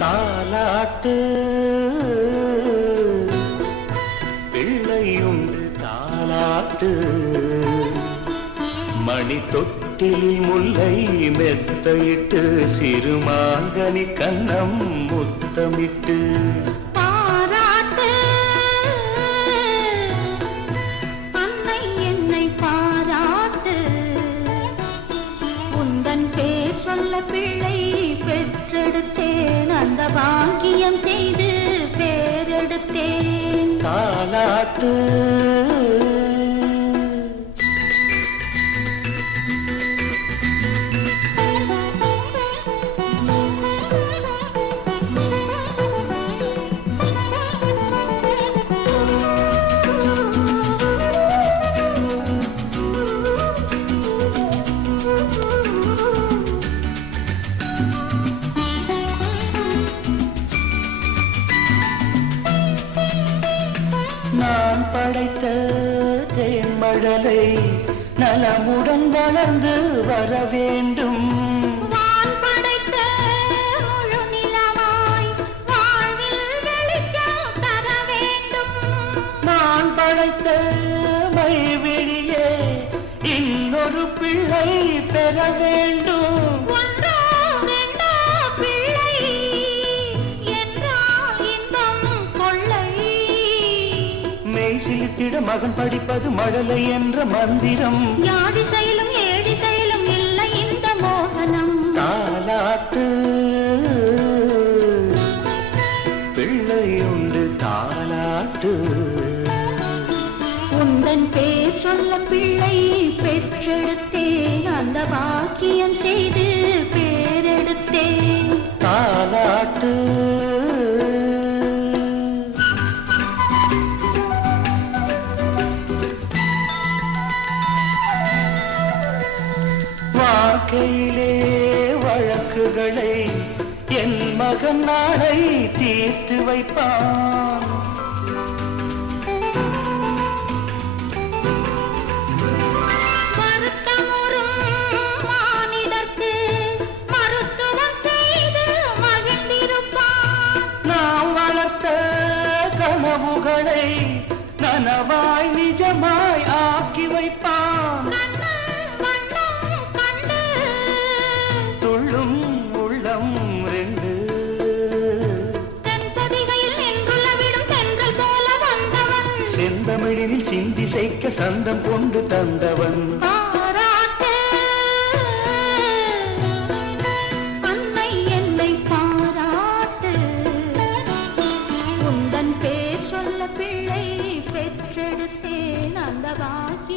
தாலாட்டு பிள்ளையுண்டு தாலாட்டு மணி தொட்டில் முல்லை மெத்தையிட்டு சிறுமாங்கனி கண்ணம் முத்தமிட்டு பாராட்டு அன்னை என்னை பாராட்டு உந்தன் பேர் சொல்ல பிள்ளை பெற்றெடுத்தேன் அந்த பாக்கியம் செய்து பேரெடுத்தேன் தாலாட்டு நான் படைத்த தேன்மழலை நலமுடன் வளர்ந்து வர வேண்டும் வான் படைத்த முழு நிலவாய் வாழ்வில் வெளிச்சம் தர வேண்டும் நான் படைத்த மைவிழியே இன்னொரு பிள்ளை பெற வேண்டும் ஒன்றோ ரெண்டோ பிள்ளை என்றால் இன்பம் கொள்ளை மெய் சிலித்திட மகன் படிப்பது மழலை என்ற மந்திரம் யாதி செயலும் ஏடி செயலும் இல்லை இந்த மோகனம் தாலாட்டு பிள்ளையுண்டு தாலாட்டு உந்தன் பேர் சொல்ல பிள்ளை பெற்றெடுத்தேன் அந்த பாக்கியம் செய்து பேரெடுத்தேன் தாலாட்டு வாழ்க்கையிலே வழக்குகளை என் மகன் நாளை தீர்த்து வைப்பான் வருத்தமுறும் மானிடர்க்கு மருத்துவம் செய்து மகிழ்ந்திருப்பான் நாம் வளர்த்த கனவுகளை நனவாய் நிஜமாய் ஆக்கி வைப்பான் வண்ணம் கண்டு துள்ளும் உள்ளம் ரெண்டு தென்பதிகையில் நின்றுள்ள விடும் தென்றல் போல வந்தவன் செந்தமிழினில் சிந்தி செய்க சந்தம் கொண்டு தந்தவன் பாராட்டு அன்னை என்னை பாராட்டு உந்தன் பேர் சொல்ல பிள்ளை பெற்றெடுத்தேன் அந்த பாக்கியம்